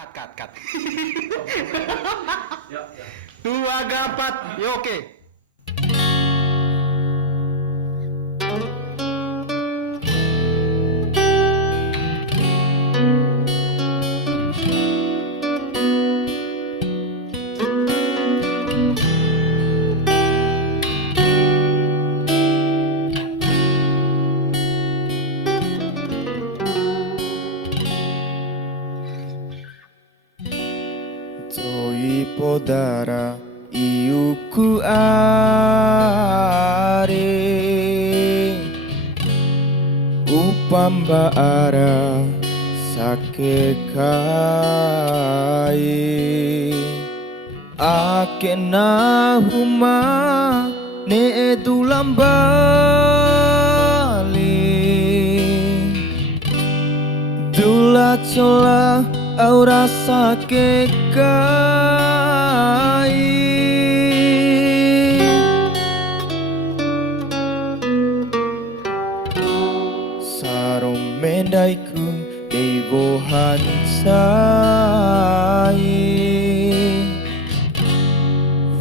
Cut. Ya. 2, 4. Ya oke. Toi podara iuku are upamba ara sake kai ake na huma ne edulambali dula chola aura sake kai sarong mendaiku devo hansai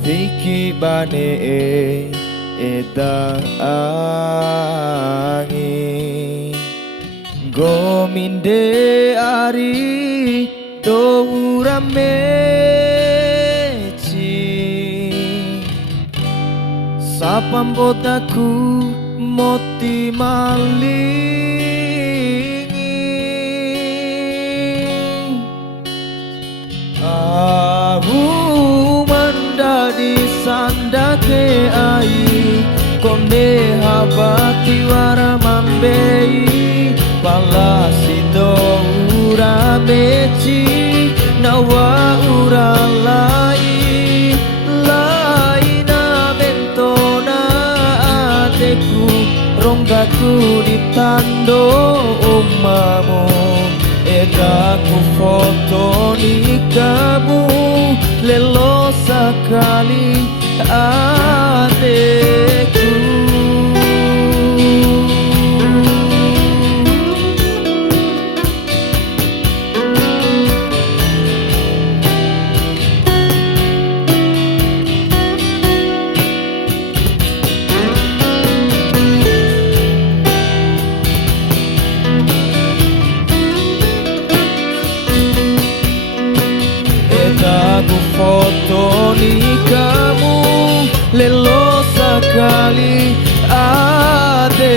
Viki bane eda angi Gominde ari Doura meci Sapam botaku moti malingi Aku mandadi sandake ai Kone habati waramambei Palasi doura meci Nawa ura lai na bentona ateku ronggaku ditando umamu Edaku foto nikamu lelo sekali adekku Aku foto nikamu lelo sekali ade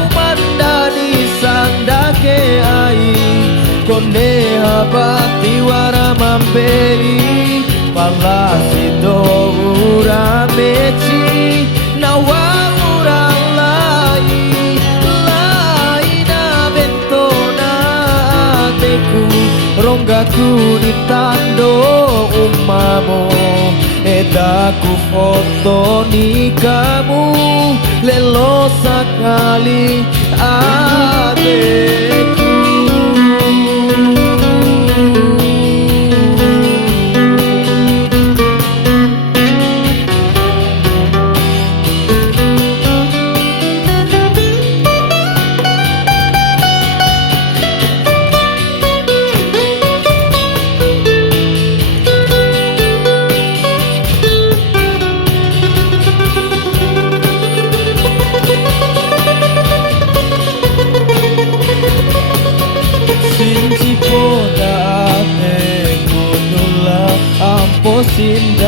umandani sandake ai kone habati waramambei palasi doura meci nawa ronggaku ditando umamu edaku foto nikamu lelo sekali adekku Sin